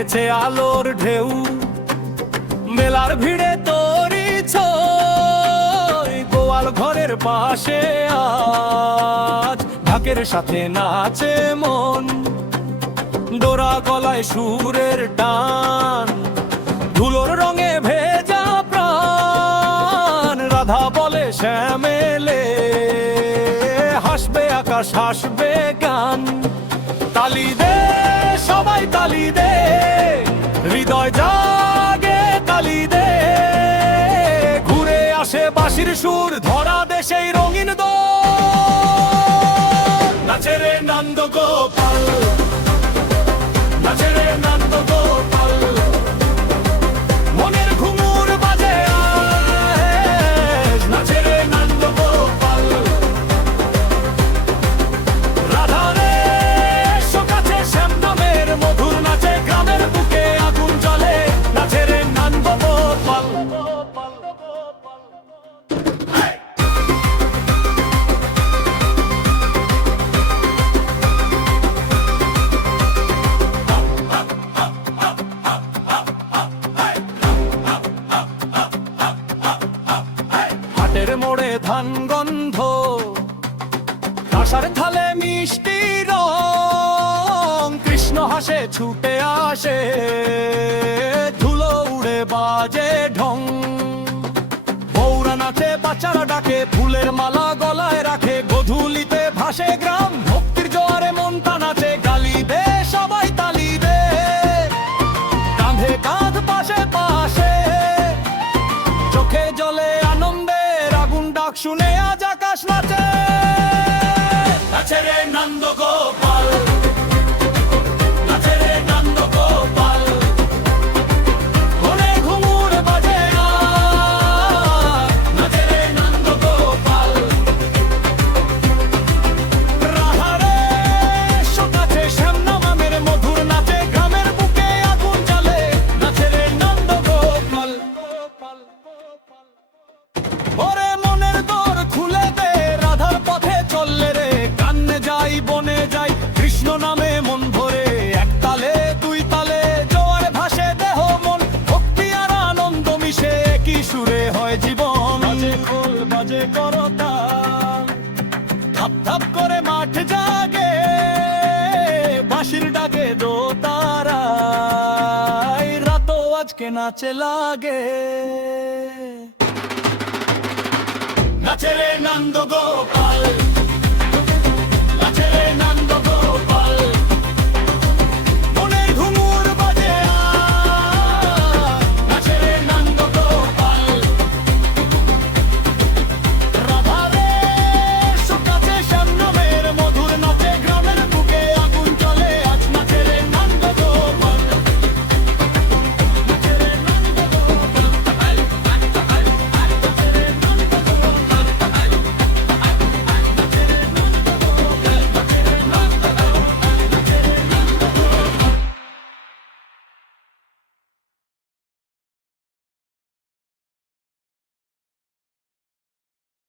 জেগেছে আলোর ঢেউ, মেলার ভিড়ে তোরি ছই, গোয়াল ঘরের পাশে আজ ঢাকের সাথে নাচে মন, ডোরা গলায় সুরের টান, ধুলোর রঙে ভেজা প্রাণ। রাধা বলে শ্যামেলে, হাসবে আকাশ হাসবে গান। তালি দে সবাই তালি দে, হৃদয় জাগে তালি দে, ঘুরে আসে বাঁশির সুর, ধরা দেশেই রঙিন দোল। নাচে রে নন্দ গোপাল, নাচে রে নন্দ গোপাল, মনের ঘুঙুর বাজে আজ, নাচে রে নন্দ গোপাল। রাধা রে এসো কাছে, শ্যাম নামের মধুর নাচে গ্রামের বুকে আগুন জ্বলে, নাচে রে নন্দ গোপাল। হাটের মোড়ে ধান গন্ধ, আশার থালে মিষ্টি রং, কৃষ্ণ হাসে ছুটে আসে, ধুলো উড়ে বাজে ঢং। বৌরা নাচে বাচ্চারা ডাকে, ফুলের মালা গলায় রাখে, গধূলিতে ভাসে গ্রাম, ভক্তির জোয়ারে মনটা নাচে। গালি দে সবাই তালি দে, কাঁধে কাঁধ পাশে পাশে, চোখে জলে আনন্দের আগুন ডাক শুনে আজ আকাশ নাচে। নাচে রে নন্দ গোপাল, নাচে রে নন্দ গোপাল, মনে ঘুঙুর বাজে আজ, নাচে রে নন্দ গোপাল। রাধা রে এসো কাছে, শ্যাম নামের মধুর নাচে গ্রামের বুকে আগুন জ্বলে, নাচে রে নন্দ গোপাল। ওরে মনের দোর খুলে দে, রাধার পথে চললে রে, কান্নে যাই বনে যাই, কৃষ্ণ নামে মন ভরে, এক তালে দুই তালে জোয়ার ভাসে দেহ মন, ভক্তি আর আনন্দ মিশে কি সুরে হয় জীবন। বাজে খোল বাজে করতাল, ধাপ ধাপ করে মাঠ জাগে, বাঁশির ডাকে দোতারায়, রাতও আজকে নাচে লাগে। নাচে রে নন্দ গোপাল।